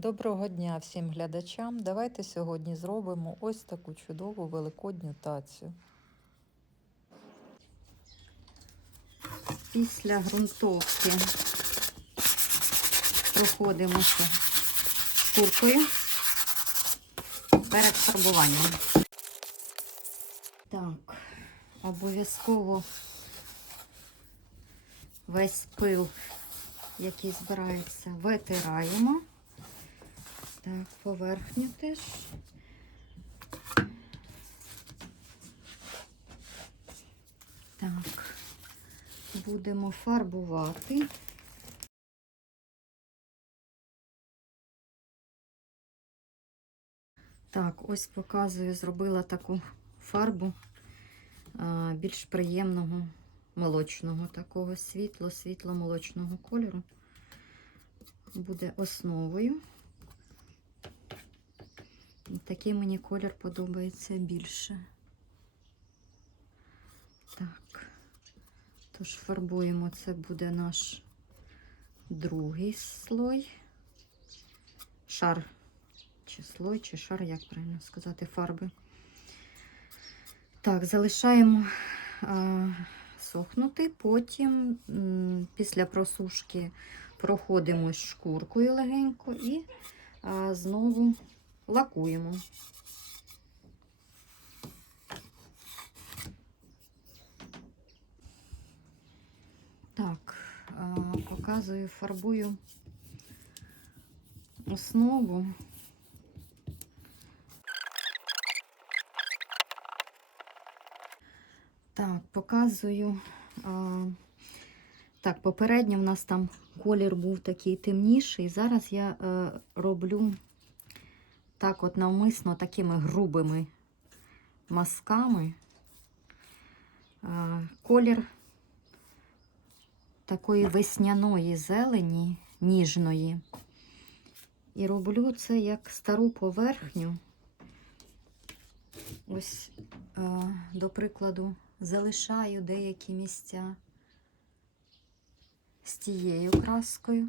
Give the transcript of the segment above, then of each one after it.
Доброго дня всім глядачам. Давайте сьогодні зробимо ось таку чудову великодню тацю. Після ґрунтовки проходимося шкуркою перед фарбуванням. Так, обов'язково весь пил, який збирається, витираємо. Так, поверхню теж. Так, будемо фарбувати. Так, ось показую, зробила таку фарбу більш приємного молочного, такого світло, світло-молочного кольору. Буде основою. Такий мені колір подобається більше. Так, тож фарбуємо, це буде наш другий слой. Шар, чи слой, чи шар, як правильно сказати, фарби. Так, залишаємо а, сохнути, потім після просушки проходимось шкуркою легенько і а, знову лакуємо. Так, показую, фарбую основу. Так, показую. Так, попередньо в нас там колір був такий темніший. Зараз я е, роблю так от навмисно такими грубими мазками. Колір такої весняної зелені, ніжної. І роблю це як стару поверхню. Ось, до прикладу, залишаю деякі місця з тією краскою,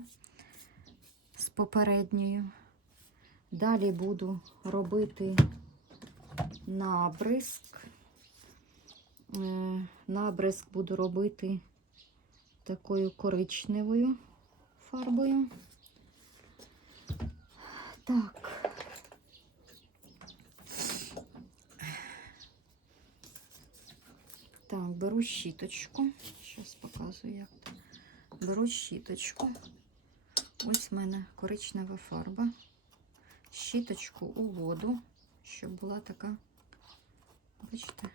з попередньою. Далі буду робити набризк. Е, Набризк буду робити такою коричневою фарбою. Так. Так, беру щіточку. Зараз показую, як. Беру щіточку. Ось в мене коричнева фарба. Щіточку у воду, щоб була така, бачите.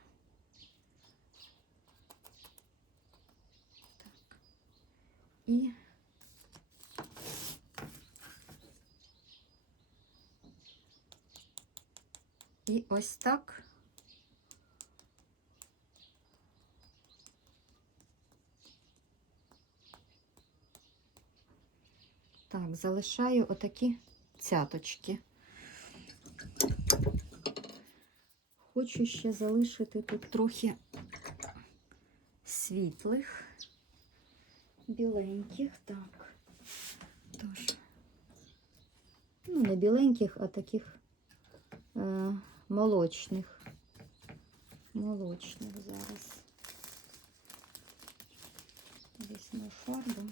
Так. І І ось так. Так, залишаю отакі цяточки. Хочу ще залишити тут трохи світлих, біленьких, так. Тож, ну, не біленьких, а таких е, молочних. Молочних зараз. Візьму фарбу.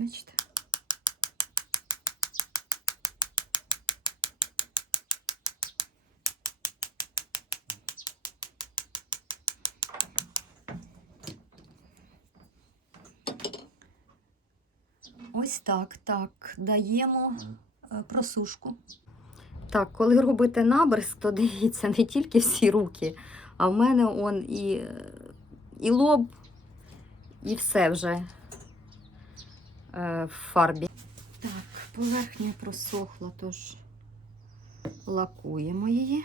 Бачите? Ось так, так, даємо е, просушку. Так, коли робите набризк, то дивіться не тільки всі руки, а в мене он і, е, і лоб, і все вже в фарбі. Так, поверхня просохла, тож лакуємо її.